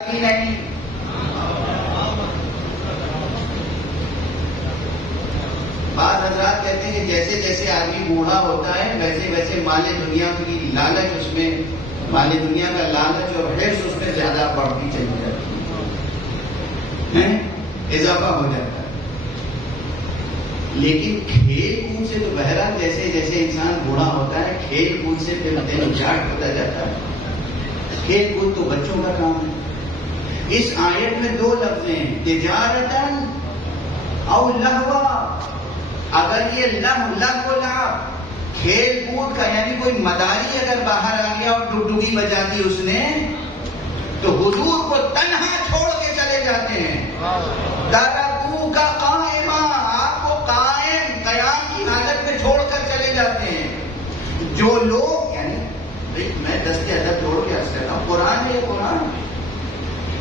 نہیں. بعض حضرات کہتے ہیں کہ جیسے جیسے آدمی بوڑھا ہوتا ہے ویسے ویسے مال دنیا کی لالچ اس میں مال دنیا کا لالچ اور حرص اس میں زیادہ بڑھتی چلی جاتی ہے، اضافہ ہو جاتا ہے. لیکن کھیل کود سے تو بہرحال جیسے جیسے انسان بوڑھا ہوتا ہے کھیل کود سے پھر دن جاٹ ہوتا جاتا ہے. کھیل کود تو بچوں کا کام ہے. اس آیت میں دو لفظ ہیں، تجارتاً او لہوا. اگر یہ لہو کھیل کود کا یعنی کوئی مداری اگر باہر آ گیا اور ڈگڈگی بجا دی اس نے تو حضور کو تنہا چھوڑ کے چلے جاتے ہیں. ترکو کا قائمہ، آپ کو قیام کی حالت میں چھوڑ کر چلے جاتے ہیں. جو لوگ یعنی میں دست ادب توڑ کے عرض کرتا ہوں، قرآن ہے یہ قرآن.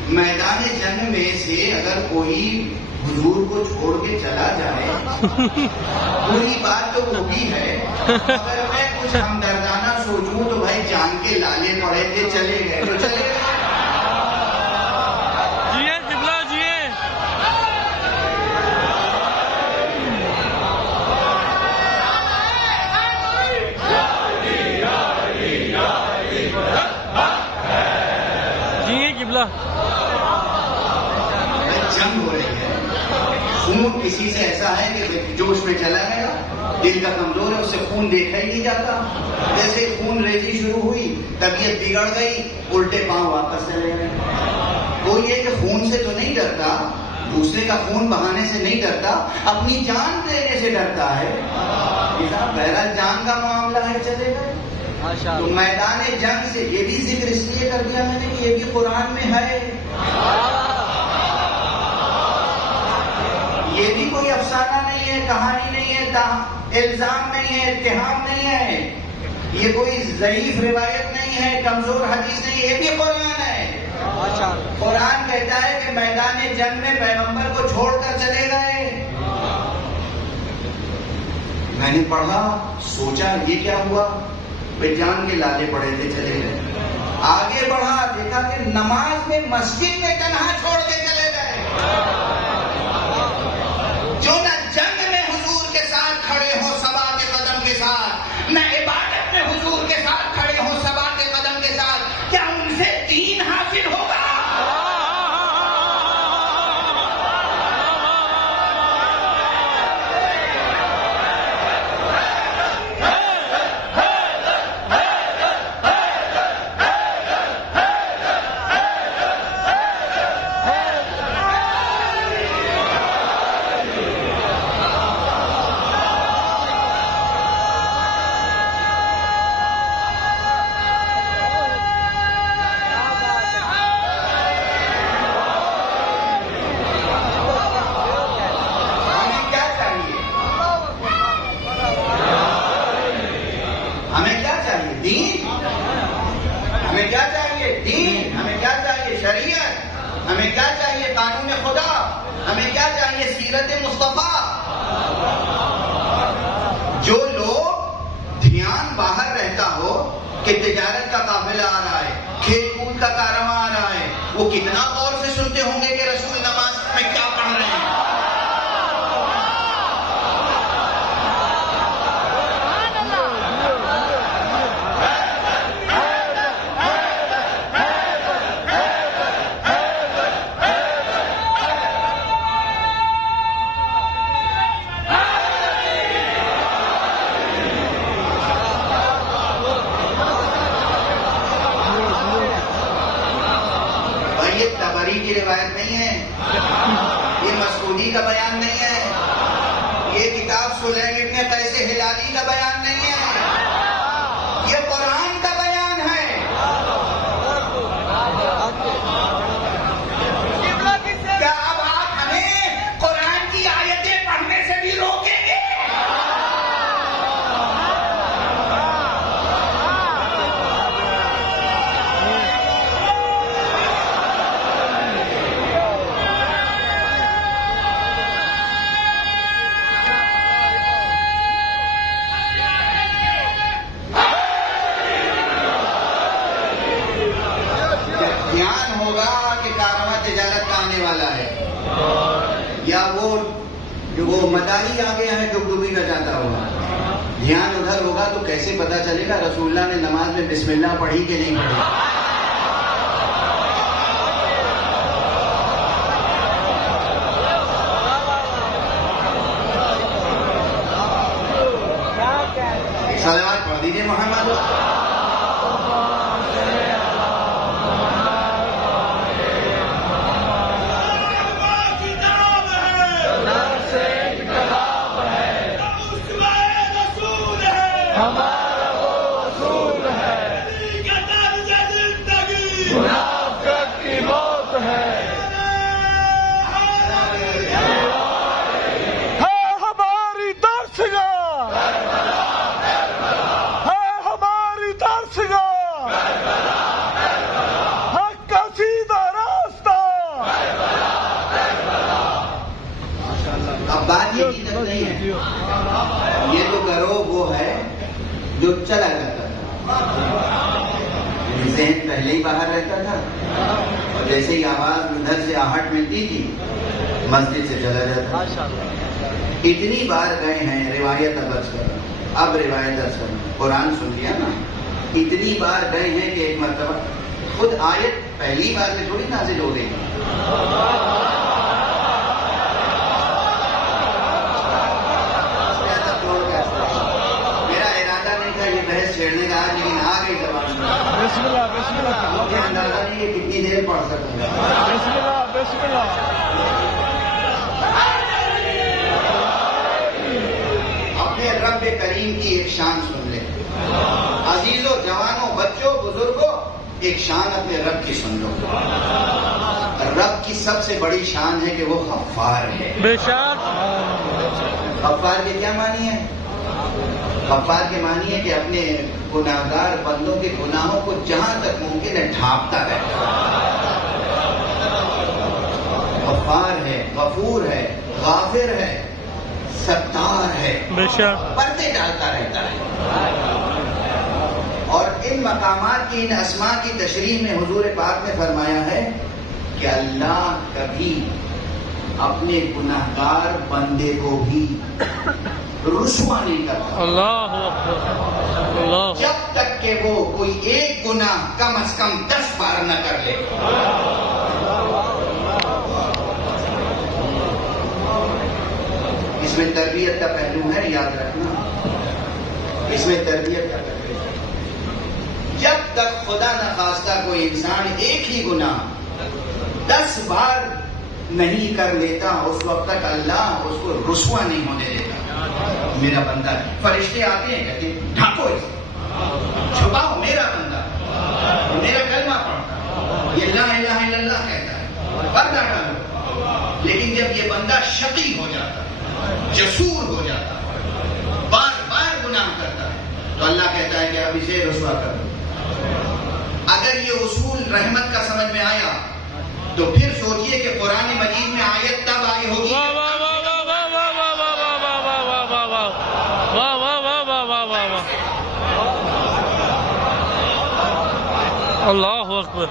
میدان جنگ میں سے اگر کوئی حضور کو چھوڑ کے چلا جائے پوری بات تو وہ بھی ہے، اگر میں کچھ ہمدردانہ سوچوں تو بھائی جان کے لالے پڑے تھے چلے گئے تو چلے گئے. جنگ ہو رہی ہے، خون کسی سے ایسا ہے کہ جوش میں چلا گیا، دل کا کمزور ہے، اس سے خون دیکھا ہی نہیں جاتا. جیسے خون ریزی شروع ہوئی طبیعت بگڑ گئی، الٹے پاؤں واپس چلے گئے. وہ یہ کہ خون سے تو نہیں ڈرتا، دوسرے کا خون بہانے سے نہیں ڈرتا، اپنی جان دینے سے ڈرتا ہے. بہرحال جان کا معاملہ ہے، چلے گئے. تو میدان جنگ سے یہ بھی ذکر اس لیے کر دیا میں نے کہ یہ بھی قرآن میں ہے. یہ بھی کوئی افسانہ نہیں ہے، کہانی نہیں ہے، الزام نہیں ہے، اتہام نہیں ہے، یہ کوئی ضعیف روایت نہیں ہے، کمزور حدیث نہیں ہے، یہ بھی قرآن ہے. قرآن کہتا ہے کہ میدان جنگ میں پیغمبر کو چھوڑ کر چلے گئے. میں نے پڑھا، سوچا یہ کیا ہوا، بھائی جان کے لالے پڑے تھے چلے گئے. آگے بڑھا، دیکھا کہ نماز میں مسجد میں تنہا چھوڑ کے چلے گئے. جو نہ جنگ میں حضور کے ساتھ کھڑے ہو صبا کے قدم کے ساتھ، نہ عبادت میں حضور کے ساتھ کھڑے ہو صبا کے قدم کے ساتھ، کیا ان سے دین حاصل ہوگا؟ ہمیں کیا چاہیے؟ قانون خدا. ہمیں کیا چاہیے؟ سیرت مصطفیٰ. جو لوگ دھیان باہر رہتا ہو کہ تجارت کا قافلہ آ رہا ہے، کھیل کود کا کارواں آ رہا ہے، وہ کتنا غور سے سنتے ہوں گے کہ رسول نماز میں کیا پڑھ رہے ہیں. کی روایت نہیں ہے، یہ مسعودی کا بیان نہیں ہے، یہ کتاب سلیم ابن قیس ہلالی کا بیان نہیں ہے، یہ قرآن کا بیان ہے. کیا اب آپ ہمیں قرآن کی آیتیں پڑھنے سے بھی روکیں گے؟ والا ہے یا وہ مداری آ گیا ہے ڈبڈبی کا جاتا ہوا. دھیان ادھر ہوگا تو کیسے پتا چلے گا رسول اللہ نے نماز میں بسم اللہ پڑھی کہ نہیں پڑھی؟ صلوات پڑھ دیجیے محمد. ہمارا وہ اصول ہے منافقت کی موت ہے ہماری درسگاہ ہے ہماری درسگاہ حق کا سیدھا راستہ. اب بات یہ نہیں ہے یہ تو کرو وہ ہے جو چلا جاتا تھا. ذہن پہلے ہی باہر رہتا تھا اور جیسے ہی آواز ادھر سے آہٹ ملتی تھی مسجد سے چلا جاتا. اتنی بار گئے ہیں روایت درج کرنا. اب روایت درج کرنا قرآن سن لیا نا. اتنی بار گئے ہیں کہ ایک مرتبہ خود آیت پہلی بار میں تھوڑی نازل ہو گئی. چھیڑنے کا لیکن آ گئی زبان میں. بسم اللہ بسم اللہ. مجھے اندازہ نہیں ہے کتنی دیر پڑھ سکوں گا. بسم اللہ بسم اللہ. اپنے رب کریم کی ایک شان سن لیں. عزیزوں، جوانوں، بچوں، بزرگوں، ایک شان اپنے رب کی سن لو. رب کی سب سے بڑی شان ہے کہ وہ غفار ہے. بے شک. غفار کے کیا معنی ہے؟ غفار کے معنی ہے کہ اپنے گناہگار بندوں کے گناہوں کو جہاں تک ممکن ہے ڈھانپتا رہتا ہے. غفار ہے، غفور ہے، غافر ہے، ستار ہے، پردے ڈالتا رہتا ہے. اور ان مقامات کی، ان اسماء کی تشریح میں حضور پاک نے فرمایا ہے کہ اللہ کبھی اپنے گناہگار بندے کو بھی رسوا نہیں کرتا اللہ اکبر. اللہ جب تک کہ وہ کوئی ایک گناہ کم از کم 10 بار نہ کر لے. اس میں تربیت کا پہلو ہے، یاد رکھنا. اس میں تربیت کا پہلو ہے. جب تک خدا نخواستہ کوئی انسان ایک ہی گناہ 10 بار نہیں کر لیتا اس وقت تک اللہ اس کو رسوا نہیں ہونے دیتا. میرا بندہ ہے. فرشتے آتے ہیں کہتے ہیں ڈھانپو اسے، چھپاؤ، میرا بندہ، میرا کلمہ پڑھتا، یہ لا الہ الا اللہ کہتا ہے، پردہ ڈالو. لیکن جب یہ بندہ شقی ہو جاتا ہے، جسور ہو جاتا ہے، بار بار گناہ کرتا ہے، تو اللہ کہتا ہے کہ اب اسے رسوا کر دو. اگر یہ اصول رحمت کا سمجھ میں آیا تو پھر سوچئے کہ قرآن مجید میں آیت تب آئی ہوگی. اللہ اکبر.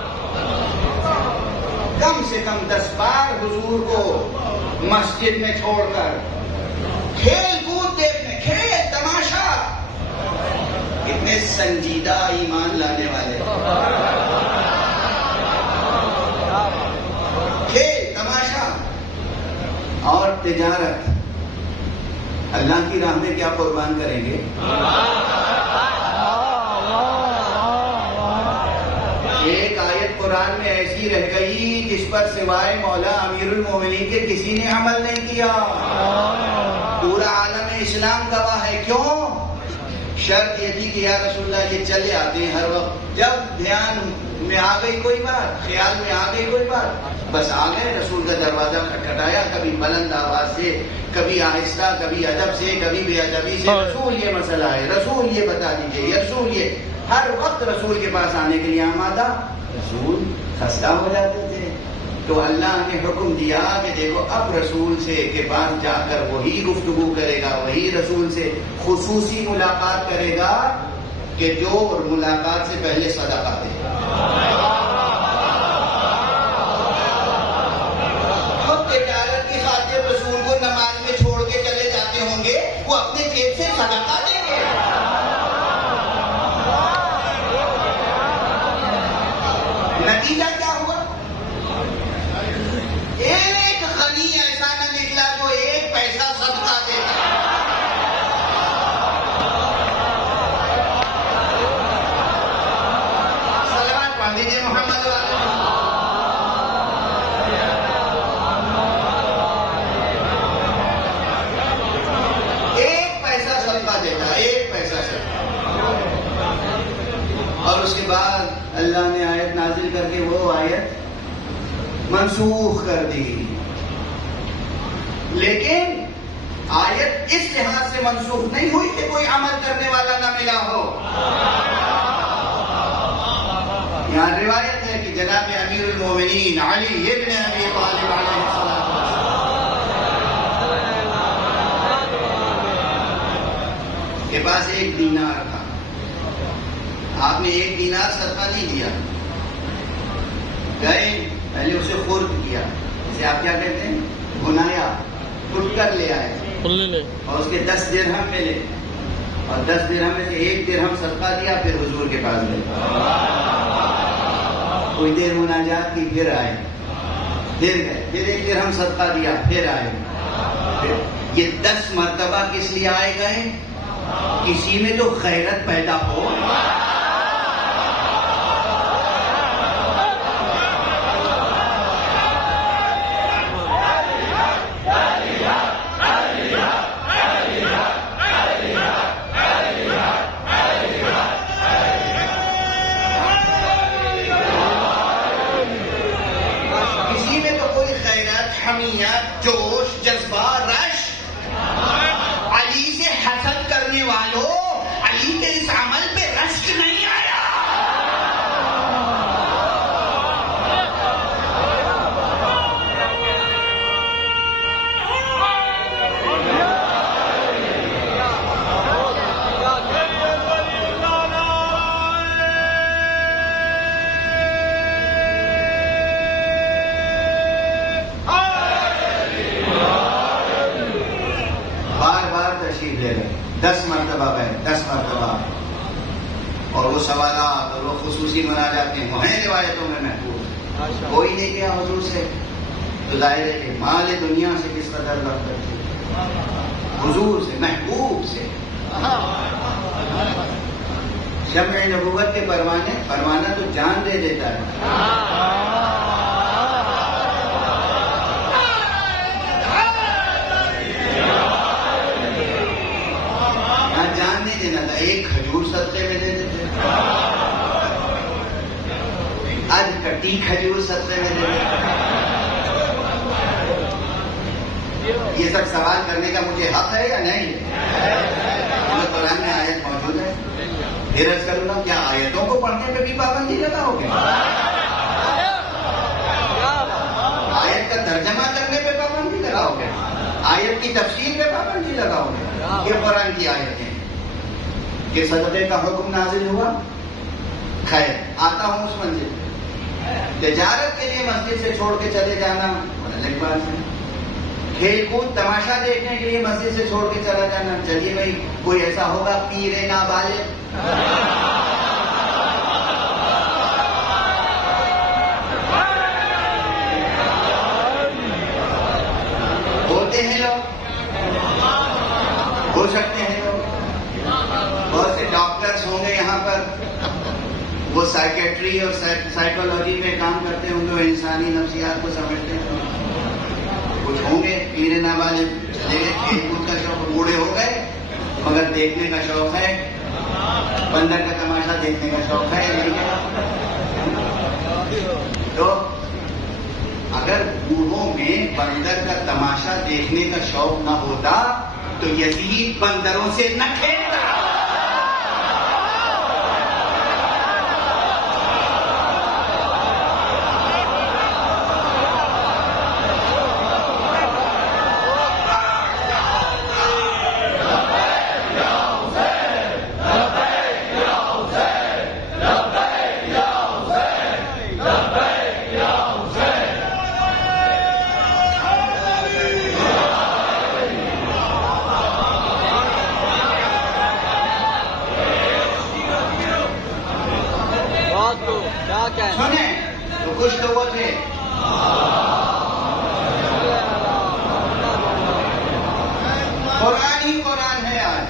کم سے کم 10 بار حضور کو مسجد میں چھوڑ کر کھیل کود دیکھنے، کھیل تماشا. اتنے سنجیدہ ایمان لانے والے، کھیل تماشا اور تجارت اللہ کی راہ میں کیا قربان کریں گے؟ ایک آیت قرآن میں ایسی رہ گئی جس پر سوائے مولا امیر المومنین کے کسی نے عمل نہیں کیا. پورا عالم اسلام گواہ ہے. کیوں؟ شرط یہ تھی کہ یا رسول اللہ یہ چلے آتے ہیں ہر وقت. جب دھیان میں آ گئی کوئی بات، خیال میں آ گئی کوئی بات، بس آ گئے. رسول کا دروازہ کھٹکھٹایا، کبھی بلند آواز سے، کبھی آہستہ، کبھی ادب سے، کبھی بے ادبی سے. رسول یہ مسئلہ ہے، رسول یہ بتا دیجیے، یہ رسول یہ. ہر وقت رسول کے پاس آنے کے لیے آمادہ. رسول خستہ ہو جاتے تھے تو اللہ نے حکم دیا کہ دیکھو اب رسول سے کے پاس جا کر وہی گفتگو کرے گا، وہی رسول سے خصوصی ملاقات کرے گا کہ جو ملاقات سے پہلے صدقہ دے. نماز میں چھوڑ کے چلے جاتے ہوں گے وہ اپنے جیب سے صدقہ دیں گے. نتیجہ کیا ہوا؟ ایک غنی ایسا نہ نکلا جو ایک پیسہ صدقہ دیتا. صلوات پڑھ لیجیے محمد والے. ایک پیسہ صدقہ دیتا, ایک پیسہ صدقہ. اور اس کے بعد اللہ نے آیت نازل کر کے وہ آیت منسوخ کر دی. لیکن آیت اس لحاظ سے منسوخ نہیں ہوئی کہ کوئی عمل کرنے والا نہ ملا ہو. یہاں روایت ہے کہ جناب امیر المومنین علی ابن ابی طالب علیہ السلام کے پاس ایک دینار تھا. آپ نے ایک دینار صدقہ نہیں دیا, گئے پہلے اسے خرد کیا, اسے آپ کیا کہتے ہیں, بنایا, کٹ کر لے آئے اور اس کے 10 درہم ملے اور 10 درہم میں سے 1 درہم صدقہ دیا. پھر حضور کے پاس گئے, کوئی دیر مناجات کی, پھر آئے, پھر گئے, پھر 1 درہم صدقہ دیا, پھر آئے. پھر یہ 10 مرتبہ کس لیے آئے گئے؟ کسی میں تو خیرت پیدا ہو. جوش, جذبہ, رش. علی سے حسد کرنے والوں, علی کے اس عمل پہ رشک نہیں آیا. تشریف لے گئے, 10 مرتبہ گئے, 10 مرتبہ. اور وہ سوالات اور وہ خصوصی مناجات ہیں روایتوں میں محفوظ. کوئی نہیں گیا حضور سے, تو ظاہر ہے کہ مال دنیا سے کس قدر رغبت تھی, حضور سے, محبوب سے. شمع نبوت کے پروانہ تو جان دے دیتا ہے. جان نہیں دینا تھا, ایک کھجور صدقے میں دے دیتے, آج کٹی کھجور صدقے میں دے دیتے. یہ سب سوال کرنے کا مجھے حق ہے یا نہیں؟ قرآن میں آیت موجود ہے. پھر عرض کروں گا, کیا آیتوں کو پڑھنے پہ بھی پابندی لگاؤ گے؟ آیت کا ترجمہ کرنے پہ پابندی لگاؤ گے؟ آیت کی تفسیر پہ پابندی لگاؤ گے؟ یہ قرآن کی آیت ہے کہ صدقے کا حکم نازل ہوا. خیر, آتا ہوں اس منزل. تجارت کے لیے مسجد سے چھوڑ کے چلے جانا الگ بات ہے. کھیل کود تماشا دیکھنے کے لیے مسجد سے چھوڑ کے چلا جانا, چلیے بھائی کوئی ایسا ہوگا پیر نابالغ, ہوتے ہیں لوگ, ہو سکتے ہیں لوگ. بہت سے ڈاکٹرز ہوں گے یہاں پر, وہ سائیکیٹری اور سائیکولوجی میں کام کرتے ہوں گے, وہ انسانی نفسیات کو سمجھتے ہیں. کچھ ہوں گے پیر نابالغ, چلے گئے, کھیل کود کا شوق, بوڑھے ہو گئے مگر دیکھنے کا شوق ہے, بندر کا تماشا دیکھنے کا شوق ہے. تو اگر بوڑھوں میں بندر کا تماشا دیکھنے کا شوق نہ ہوتا تو یزید بندروں سے نہ کھیلتا. قرآن ہی قرآن ہے آج،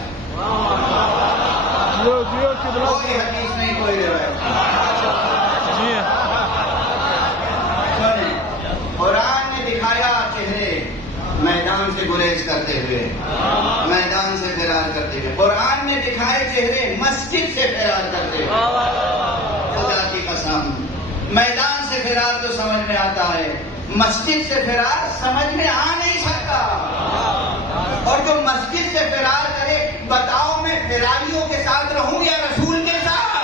کوئی حدیث نہیں، کوئی روایت نہیں۔ سنیں، قرآن نے دکھایا چہرے میدان سے گریز کرتے ہوئے، میدان سے فرار کرتے ہوئے، قرآن نے دکھائے چہرے مسجد سے فرار کرتے ہوئے۔ خدا کی قسم، میدان سے فرار تو سمجھ میں آتا ہے، مسجد سے فرار سمجھ میں آ نہیں سکتا۔ اور جو مسجد سے فرار کرے، بتاؤ میں فراریوں کے ساتھ رہوں یا رسول کے ساتھ؟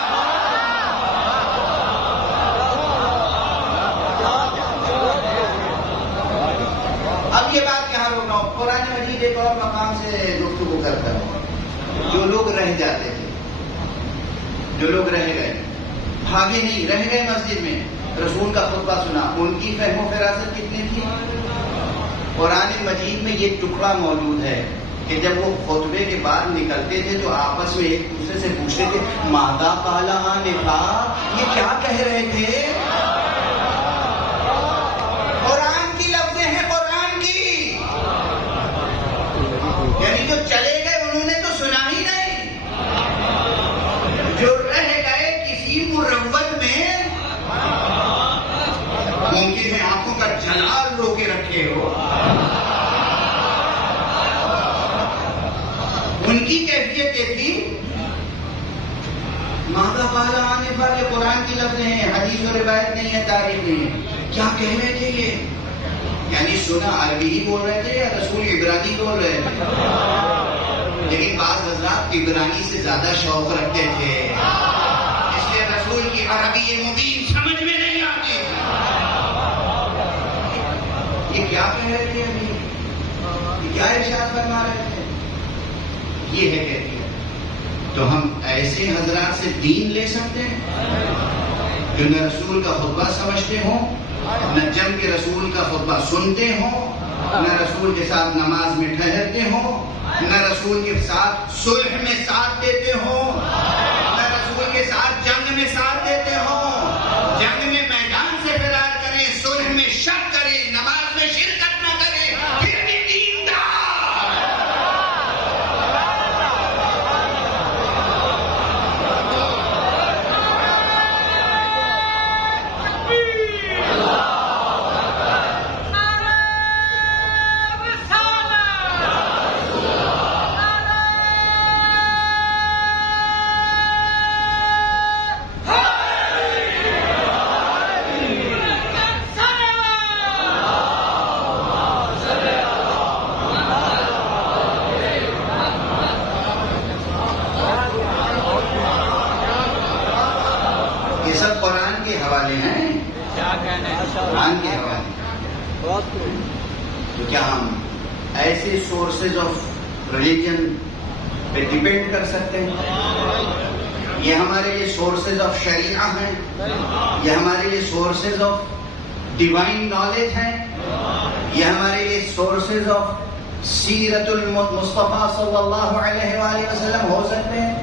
اب یہ بات کہاں روک رہا ہوں، قرآن مجید ایک اور مقام سے گفتگو کرتا ہے۔ جو لوگ رہ جاتے تھے، جو لوگ رہ گئے، بھاگے نہیں، رہ گئے مسجد میں، رسول کا خطبہ سنا، ان کی فہم و فراست کتنی تھی؟ قرآن مجید میں یہ ٹکڑا موجود ہے کہ جب وہ خطبے کے بعد نکلتے تھے تو آپس میں ایک دوسرے سے پوچھتے تھے، ماذا قال آنفا، یہ کیا کہہ رہے تھے؟ قرآن کی لفظیں ہیں، قرآن کی، یعنی جو چلے گئے انہوں نے تو سنا ہی نہیں، جو رہ گئے کسی مروت میں، ممکن ہے آنکھوں کا جلال رو کے رکھے ہو، ان کی کیفیت یہ تھی، ماذا قال آنفا، یہ قرآن کی لفظیں ہیں، حدیث و روایت نہیں ہے، تاریخ نہیں ہے، کیا کہہ رہے تھے یہ؟ یعنی سنا عربی ہی بول رہے تھے یا رسول عبرانی بول رہے تھے؟ لیکن بعض حضرات عبرانی سے زیادہ شوق رکھتے تھے، اس لیے رسول کی عربی مبین سمجھ میں نہیں آتی۔ یہ کیا کہہ رہے تھے ابھی؟ یہ کیا ارشاد فرما رہے تھے؟ یہ ہے کیفیت۔ تو ہم ایسے حضرات سے دین لے سکتے ہیں جو نہ رسول کا خطبہ سمجھتے ہوں، نہ جم کے رسول کا خطبہ سنتے ہوں، نہ رسول کے ساتھ نماز میں ٹھہرتے ہوں، نہ رسول کے ساتھ صلح میں ساتھ دیتے ہوں، نہ رسول کے ساتھ جنگ میں ساتھ دیتے ہوں، جنگ میں میدان سے فرار کریں، صلح میں شک کریں، نماز میں شرکت نہ کریں، پھر بھی دیندار۔ قرآن کے حوالے، تو کیا ہم ایسے سورسز آف ریلیجن پہ ڈیپینڈ کر سکتے ہیں؟ یہ ہمارے لیے سورسز آف شریعہ ہیں، یہ ہمارے لیے سورسز آف ڈیوائن نالج ہیں، یہ ہمارے لیے سورسز آف سیرت المصطفیٰ صلی اللہ علیہ وآلہ وسلم ہو سکتے ہیں؟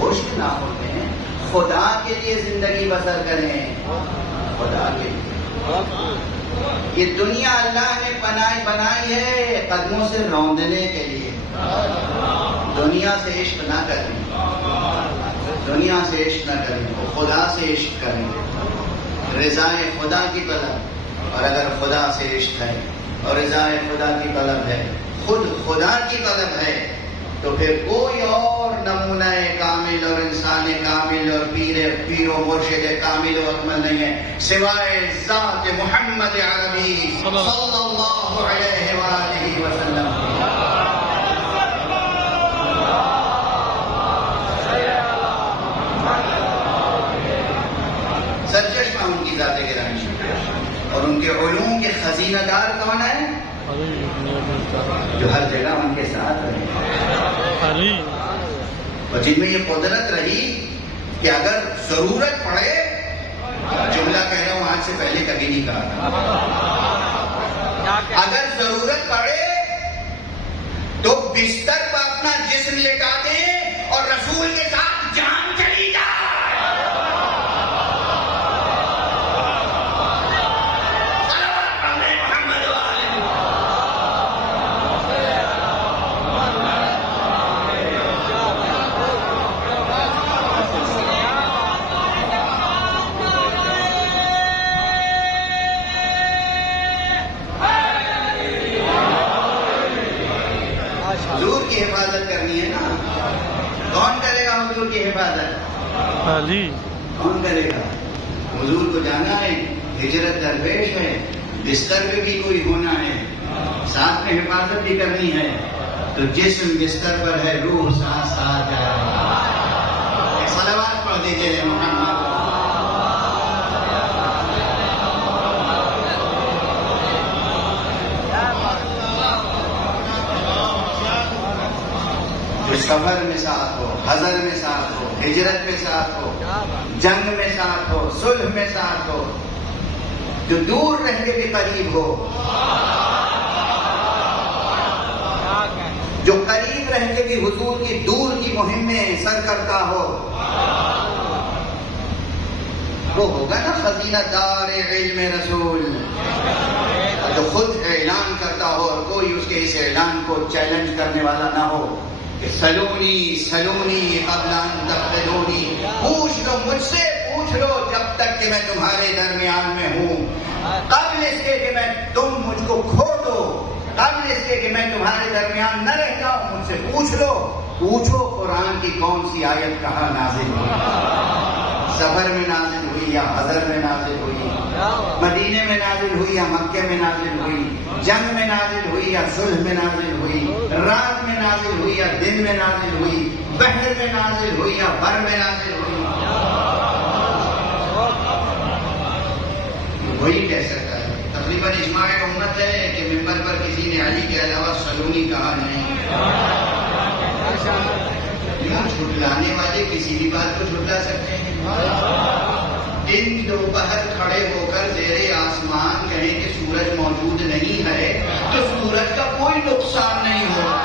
ہوش کے نہ ہوتے ہیں، خدا کے لیے زندگی بسر کریں، خدا کے لیے۔ یہ دنیا اللہ نے بنائی ہے قدموں سے روندنے کے لیے، دنیا سے عشق نہ کریں، دنیا سے عشق نہ کریں، خدا سے عشق کریں، رضا خدا کی طلب، اور اگر خدا سے عشق ہے اور رضا خدا کی طلب ہے، خود خدا کی طلب ہے، تو پھر کوئی اور نمونہ کامل اور انسان کامل اور پیر و مرشد کامل و اکمل نہیں ہے سوائے ذات محمد عربی صلی اللہ علیہ وآلہ وسلم۔ سرچشمہ ان کی ذات گرامی اور ان کے علوم کے خزینہ دار کون ہے؟ جو ہر جگہ ان کے ساتھ رہے، اور جن میں یہ قدرت رہی کہ اگر ضرورت پڑے، جملہ کہہ رہا ہوں آج سے پہلے کبھی نہیں کہا تھا، اگر ضرورت پڑے تو بستر پر اپنا جسم لٹا دیں اور رسول کے ساتھ جان چلی جائے۔ علی کون کرے گا؟ حضور کو جانا ہے، ہجرت درپیش ہے، بستر پہ بھی کوئی ہونا ہے، ساتھ میں حفاظت بھی کرنی ہے، تو جسم بستر پر ہے، روح ساتھ ساتھ جا رہا ہے۔ صلوات پڑھ دیجیے محمد۔ جو سفر میں ساتھ ہو، حضر میں ساتھ ہو، ہجرت میں ساتھ ہو، جنگ میں ساتھ ہو، صلح میں ساتھ ہو، جو دور رہ کے بھی قریب ہو، جو قریب رہ کے بھی حضور کی دور کی مہم میں سر کرتا ہو، وہ ہوگا نا خزینہ دار علم رسول، جو خود اعلان کرتا ہو اور کوئی اس کے اس اعلان کو چیلنج کرنے والا نہ ہو کہ سلونی سلونی قبل ان تفقدونی، پوچھ لو مجھ سے، پوچھ لو جب تک کہ میں تمہارے درمیان میں ہوں، قبل اس کے کہ میں تم مجھ کو کھو دو، قبل اس کے کہ میں تمہارے درمیان نہ رہ جاؤں، مجھ سے پوچھ لو، پوچھو قرآن کی کون سی آیت کہاں نازل ہوئی، سفر میں نازل ہوئی یا حضر میں نازل ہوئی، مدینے میں نازل ہوئی یا مکے میں نازل ہوئی، جنگ میں نازل ہوئی یا صلح میں نازل ہوئی، رات میں نازل ہوئی یا دن میں نازل ہوئی، بحر میں نازل ہوئی یا بر میں نازل ہوئی، وہی کہہ سکتا ہے۔ تقریباً اجماع امت ہے کہ ممبر پر کسی نے علی کے علاوہ سلونی کہا نہیں۔ جھٹلانے والے کسی بھی بات کو جھٹلا سکتے ہیں۔ دن دوپہر کھڑے ہو کر زیر آسمان کہیں کہ سورج موجود نہیں ہے تو سورج کا کوئی نقصان نہیں ہوگا۔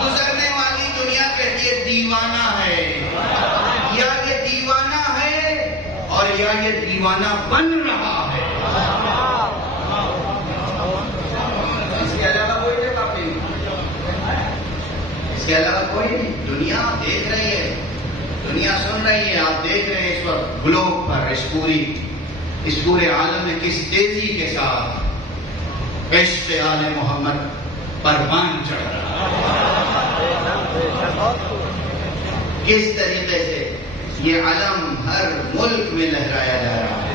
گزرنے والی دنیا کہتی ہے دیوانہ ہے، یا یہ دیوانہ ہے اور یا یہ دیوانہ بن رہا ہے۔ اس کے علاوہ کوئی جگہ پہ اس کے علاوہ کوئی نہیں۔ دنیا دیکھ رہی ہے، دنیا سن رہی ہے، آپ دیکھ رہے ہیں اس وقت گلوب پر اس پورے عالم میں کس تیزی کے ساتھ عشق آل محمد پروان چڑھ رہا ہے، کس طریقے سے یہ علم ہر ملک میں لہرایا جا رہا ہے۔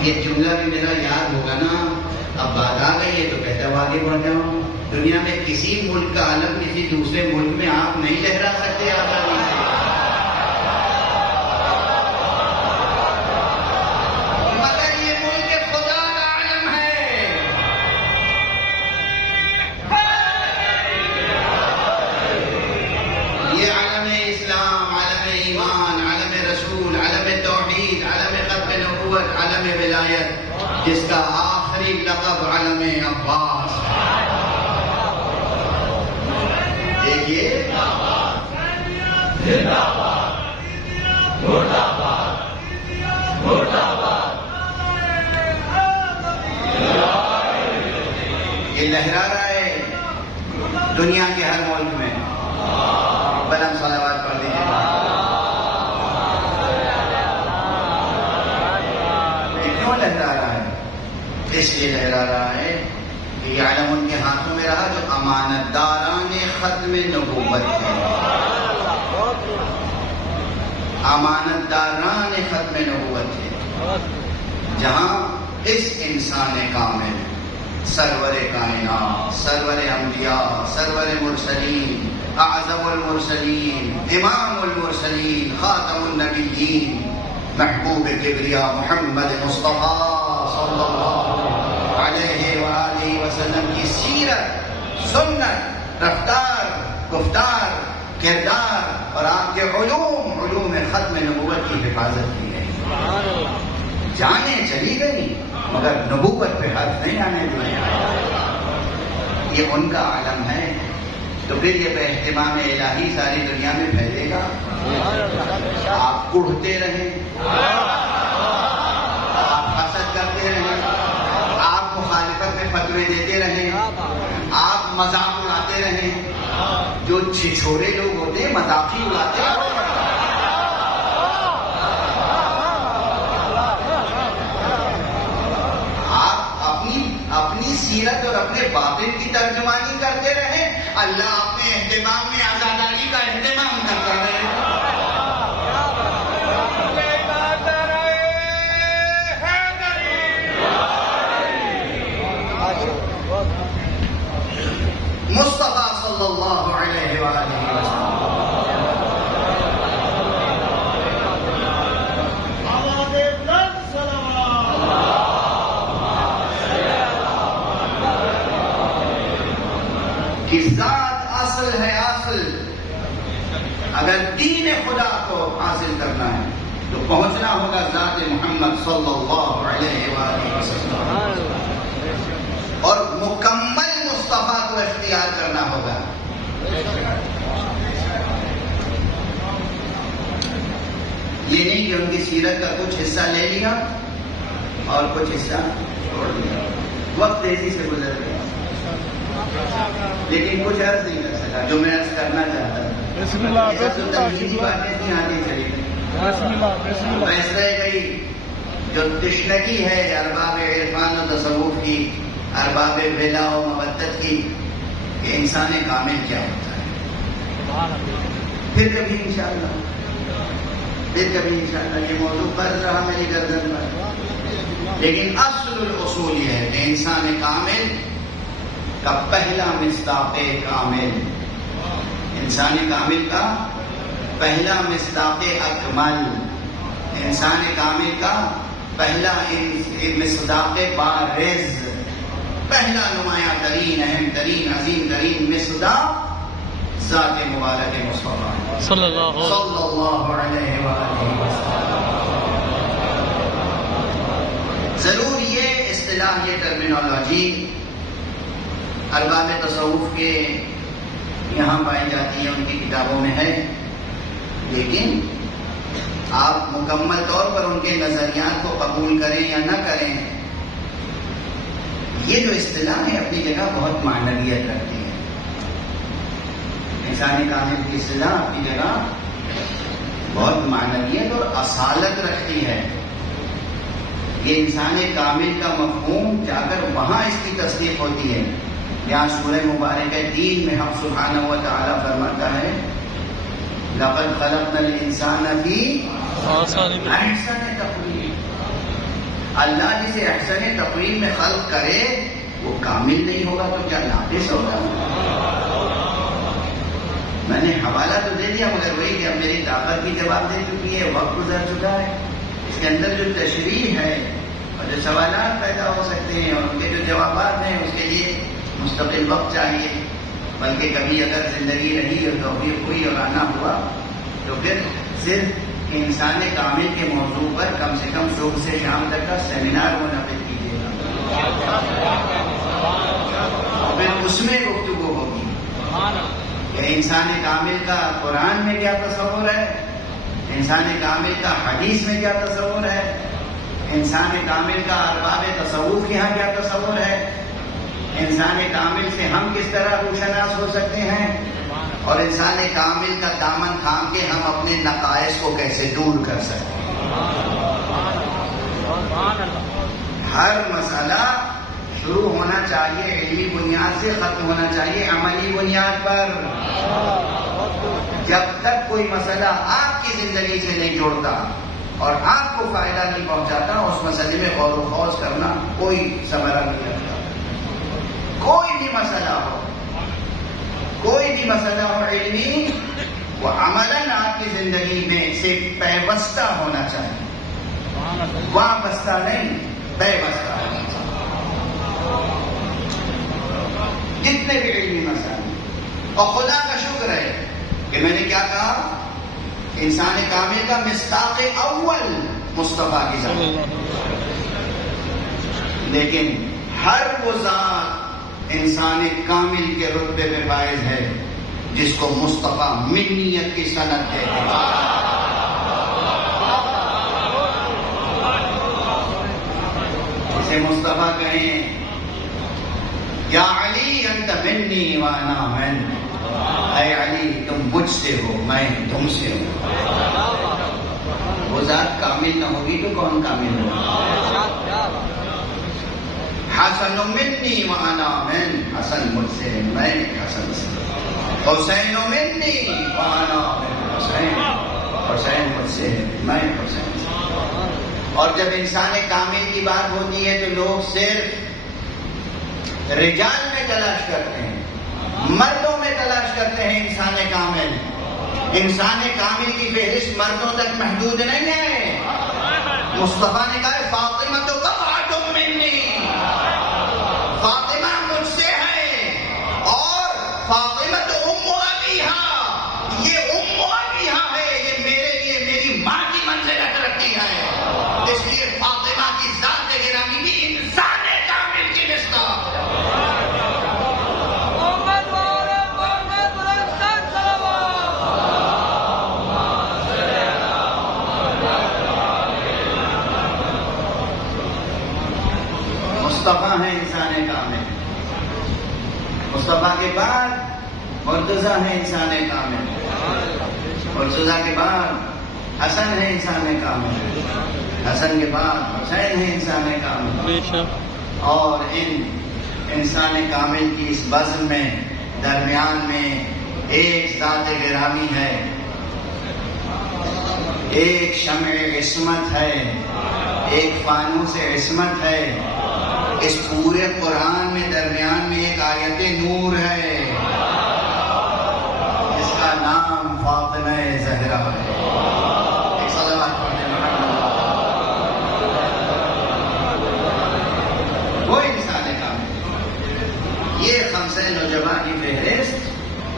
یہ جملہ بھی میرا یاد ہوگا نا، اب بات آ گئی ہے تو کہتا ہوں آگے بڑھ جاؤں۔ دنیا میں کسی ملک کا علم کسی دوسرے ملک میں آپ نہیں لہرا سکتے آزادی سے، مگر یہ ملک خدا کا علم ہے۔ یہ علم اسلام، علم ایمان، علم رسول، علم توحید، علم ختم نبوت، علم ولایت، جس کا آخری لقب علم عباس۔ دیکھیے یہ لہرا رہا ہے دنیا کے ہر ملک میں۔ بلند صلوات پڑھ دیجیے۔ کیوں لہرا رہا ہے؟ اس لیے لہرا رہا ہے کہ یہ علم ان کے ہاتھوں میں رہا جو امانت داران ختم نبوت ہے، امانت داران ختم نبوت ہے، جہاں اس انسان کامل، سرور کائنات، سرور انبیاء، سرور مرسلین، اعظم المرسلین، امام المرسلین، خاتم النبیین، محبوب کبریا محمد مصطفیٰ صلی اللہ علیہ وآلہ وسلم کی سیرت، سنت، رفتار، گفتار، کردار اور آپ کے علوم ختم نبوت کی حفاظت کی گئی۔ جانیں چلی گئی مگر نبوت پہ حرف نہیں آنے دیا۔ یہ ان کا علم ہے، تو پھر یہ بے اہتمام الہی ساری دنیا میں پھیلے گا۔ آپ کڑھتے رہیں، آپ حسد کرتے رہیں، آپ مخالفت میں فتوے دیتے رہیں، آپ مذاق اڑاتے رہیں۔ جو چھچھورے لوگ ہوتے ہیں مذاقی اڑاتے ہیں۔ آپ اپنی سیرت اور اپنے باطن کی ترجمانی کرتے رہیں، اللہ اپنے اپنے اہتمام میں آزاداری کا اہتمام کرتا رہے. مصطفیٰ صلی اللہ علیہ وآلہ وسلم کی ذات اصل ہے. اصل اگر دین خدا کو حاصل کرنا ہے تو پہنچنا ہوگا ذات محمد صلی اللہ علیہ وآلہ وسلم اور مکمل مصطفیٰ کو اختیار کرنا ہوگا. یہ نہیں کہ ان کی سیرت کا کچھ حصہ لے لیا اور کچھ حصہ چھوڑ دیا. وقت تیزی سے گزر گیا لیکن کچھ عرض نہیں کر سکا جو میں عرض کرنا چاہتا تھا. بسم اللہ تنقیدی باتیں نہیں آتی چلی گئی. اس رہ گئی جو تشنگی ہے ارباب عرفان و تصوف کی، ارباب بلا و مودت کی، کہ انسان کامل کیا ہوتا ہے. پھر کبھی انشاءاللہ یہ موضوع پر رہا میری گردن پر. لیکن اصل الاصول یہ ہے کہ انسان کامل کا پہلا مصداق کامل، انسان کامل کا پہلا مصداق اکمل، انسان کامل کا پہلا مصداق بارز، پہلا نمایاں ترین، اہم ترین، عظیم ترین مصداق ذات مبارک مصطفیٰ صلی اللہ علیہ وآلہ وسلم. ضرور یہ اصطلاح، یہ ٹرمینالوجی ارباب تصوف کے یہاں پائی جاتی ہے، ان کی کتابوں میں ہے، لیکن آپ مکمل طور پر ان کے نظریات کو قبول کریں یا نہ کریں، یہ جو اصطلاح ہے اپنی جگہ بہت معنویت رکھتی ہے. انسان کامل کی اصطلاح اپنی جگہ بہت معنویت اور اصالت رکھتی ہے. یہ انسان کامل کا مفہوم جا کر وہاں اس کی تصدیق ہوتی ہے. یہاں سورہ مبارکہ دین میں حق سبحانہ و تعالیٰ فرماتا ہے لَقَدْ خَلَقْنَا الْإِنسَانَ فِي أَحْسَنِ تَقْوِيمٍ. اللہ جسے احسن تقویم میں خلق کرے وہ کامل نہیں ہوگا تو کیا ناقص ہوگا؟ میں نے حوالہ تو دے دیا مگر وہی کہ اب میری طاقت بھی جواب دے چکی ہے، وقت گزر چکا ہے. اس کے اندر جو تشریح ہے اور جو سوالات پیدا ہو سکتے ہیں اور ان کے جو جوابات ہیں اس کے لیے مستقل وقت چاہیے. بلکہ کبھی اگر زندگی رہی اور توفیق ہوئی اور آنا ہوا تو پھر صرف انسان کامل کے موضوع پر کم سے کم صبح سے شام تک کا سیمینار منعقد کیجیے گا. پھر اس میں گفتگو ہوگی کہ انسان کامل کا قرآن میں کیا تصور ہے، انسان کامل کا حدیث میں کیا تصور ہے، انسان کامل کا ارباب تصوف کے ہاں کیا تصور ہے، انسان کامل سے ہم کس طرح روشناس ہو سکتے ہیں، اور انسان کامل کا دامن تھام کے ہم اپنے نقائص کو کیسے دور کر سکتے ہیں. ہر مسئلہ شروع ہونا چاہیے علمی بنیاد سے، ختم ہونا چاہیے عملی بنیاد پر. جب تک کوئی مسئلہ آپ کی زندگی سے نہیں جوڑتا اور آپ کو فائدہ نہیں پہنچاتا اس مسئلے میں غور و خوض کرنا کوئی ثمرہ نہیں رکھتا. کوئی بھی مسئلہ ہو علمی، وہ عملاً آپ کی زندگی میں سے پیوستہ ہونا چاہیے، وابستہ نہیں، پیوستہ ہونا چاہیے. جتنے بھی علمی مسائل، اور خدا کا شکر ہے کہ میں نے کیا کہا، انسان کامل کا مصداق اول مصطفیٰ کی ذات. لیکن ہر وہ ذات انسان کامل کے رتبے پہ فائز ہے جس کو مصطفیٰ منیت کی سند دیتے ہیں. اسے مصطفیٰ کہیں یا علی انت منی وانا من، اے علی تم مجھ سے ہو میں تم سے ہوں. وہ ذات کامل نہ ہوگی تو کون کامل ہوگا؟ حسن منی وانا من، حسن مجھ سے میں حسن سے. حسین منی وانا من حسین، حسین مجھ سے ہے، میں حسین سے۔ اور جب انسان کامل کی بات ہوتی ہے تو لوگ صرف رجال میں تلاش کرتے ہیں، مردوں میں تلاش کرتے ہیں انسان کامل۔ انسان کامل کی فہرست مردوں تک محدود نہیں ہے۔ مصطفیٰ نے کہا فاطمہ تو بضعۃ منی، فاطمہ مجھ سے ہے، اور فاطمہ تو ام ابیہا، یہ ام ابیہا ہے، یہ میرے لیے میری ماں کی منزلت رکھتی ہے۔ اس لیے فاطمہ کی ذات گرامی بھی انسان کامل کی مصداق ہے۔ مصطفیٰ ہے انسان کامل، مصطفیٰ کے بعد مرتضیٰ ہے انسان کامل، مرتضیٰ کے بعد حسن ہے انسان کامل، حسن کے بعد حسین ہے انسان کامل۔ اور ان انسان کامل کی اس بزم میں درمیان میں ایک ذات گرامی ہے، ایک شمع عصمت ہے، ایک فانوس عصمت ہے۔ اس پورے قرآن میں درمیان میں ایک آیت نور ہے جس کا نام فاطمہ زہرا ہے۔ ایک صلوات پڑھیں محمد۔ وہ انسان کامل، یہ خمسہ نوجوان کی فہرست،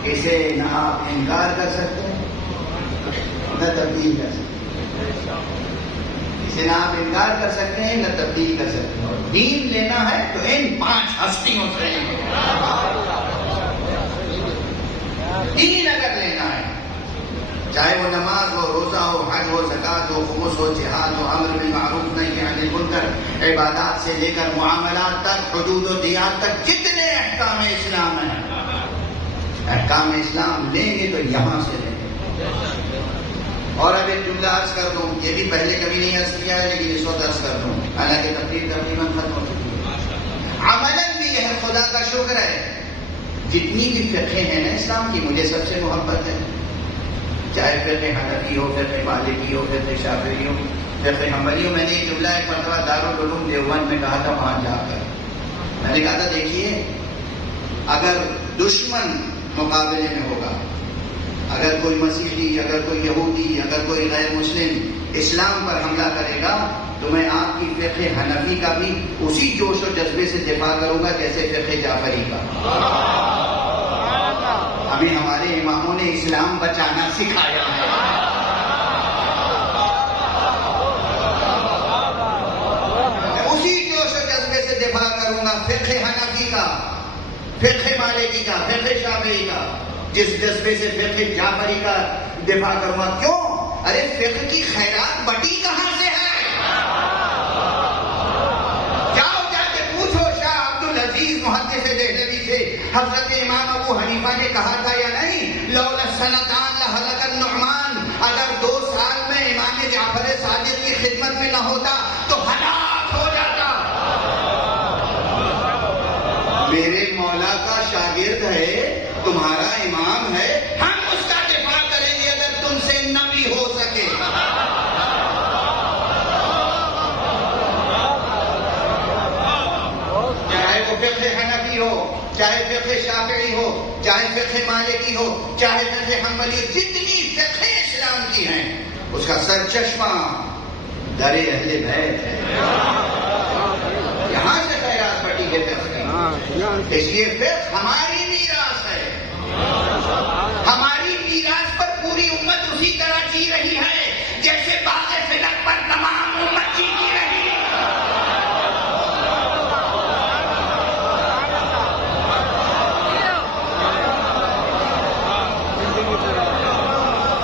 اسے نہ آپ انکار کر سکتے ہیں نہ تبدیل کر سکتے ہیں، اسے نہ آپ انکار کر سکتے ہیں نہ تبدیل کر سکتے ہیں۔ اور دین لینا ہے تو ان 5 ہستیوں سے دین اگر لینا ہے، چاہے وہ نماز ہو، روزہ ہو، حج ہو، زکوٰۃ ہو، خمس ہو، جہاد ہو، امر بالمعروف نہی عن المنکر، عبادات سے لے کر معاملات تک، حدود و دیات تک، جتنے احکام اسلام ہیں، احکام اسلام لیں گے تو یہاں سے لیں گے۔ اور اب ایک جملہ عرض کر دوں، یہ بھی پہلے کبھی نہیں عرض کیا ہے لیکن اس وقت عرض کر دوں، حالانکہ تقریر تقریباً ختم ہو چکی ہے۔ عملاً بھی یہ خدا کا شکر ہے، جتنی بھی فقہیں ہیں نا اسلام کی، مجھے سب سے محبت ہے، چاہے فقہ حنفی ہو، فقہ مالکی ہو، فقہ شافعی ہو، فقہ حنبلی ہو۔ میں نے یہ جملہ ایک مرتبہ دارالعلوم دیوبند میں کہا تھا، وہاں جا کر میں نے کہا تھا دیکھیے، اگر دشمن مقابلے میں ہوگا، اگر کوئی مسیحی، اگر کوئی یہودی، اگر کوئی غیر مسلم اسلام پر حملہ کرے گا تو میں آپ کی فقہ حنفی کا بھی اسی جوش و جذبے سے دفاع کروں گا جیسے فقہ جعفری کا۔ ابھی ہمارے اماموں نے اسلام بچانا سکھایا ہے۔ میں اسی جوش و جذبے سے دفاع کروں گا فقہ حنفی کا، فقہ مالکی کا، فقہ شافعی کا، جس جذبے سے فقہ جعفری کا دفاع کروں گا۔ کیوں؟ ارے فقہ کی خیرات بٹی کہاں سے ہے؟ جاؤ جا کے پوچھو شاہ عبدالعزیز محدث دہلوی سے، حضرت امام ابو حنیفہ نے کہا تھا یا نہیں، لولا السنتان لہلک النعمان، اگر 2 سال میں امام جعفر صادق کی خدمت میں نہ ہوتا تو ہلاک ہو جاتا۔ میرے مولا کا شاگرد ہے، تمہارا امام ہے، ہم اس کا دفاع کریں گے اگر تم سے نہ بھی ہو سکے۔ چاہے وہ فقہ حنفی ہو، چاہے فقہ شافعی ہو، چاہے فقہ مالکی ہو، چاہے فقہ حنبلی، جتنی فقہ اسلام کی ہیں اس کا سرچشمہ در اہل بیت ہے۔ یہاں سے خیرات بٹی ہے فقہ کی۔ اس لیے فقہ ہماری میراث ہے، ہماری میراث پر پوری امت اسی طرح جی رہی ہے جیسے باغ فلک پر تمام امت جیتی رہی ہے۔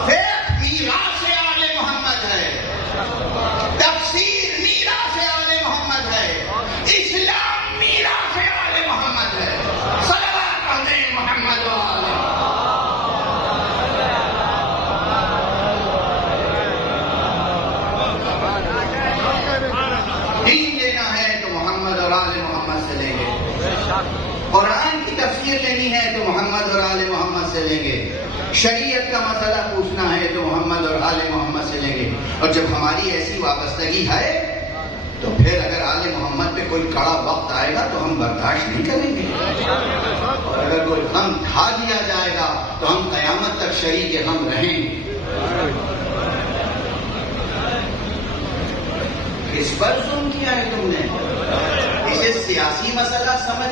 فقہ میراث آل محمد ہے، تفسیر میراث آل محمد ہے، اسلام میراث آل محمد ہے۔ صلوات پڑھیں محمد و آل دین لینا ہے تو محمد اور آل محمد سے لیں گے، قرآن کی تفسیر لینی ہے تو محمد اور آل محمد محمد سے لیں گے، شریعت کا مسئلہ پوچھنا ہے تو محمد اور آل محمد سے لیں گے، اور جب ہماری ایسی وابستگی ہے تو پھر اگر آل محمد پہ کوئی کڑا وقت آئے گا تو ہم برداشت نہیں کریں گے، اور اگر کوئی غم کھا دیا جائے گا تو ہم قیامت تک شریک غم رہیں گے۔ کس پر ظلم کیا ہے تم نے؟ اسے سیاسی مسئلہ سمجھ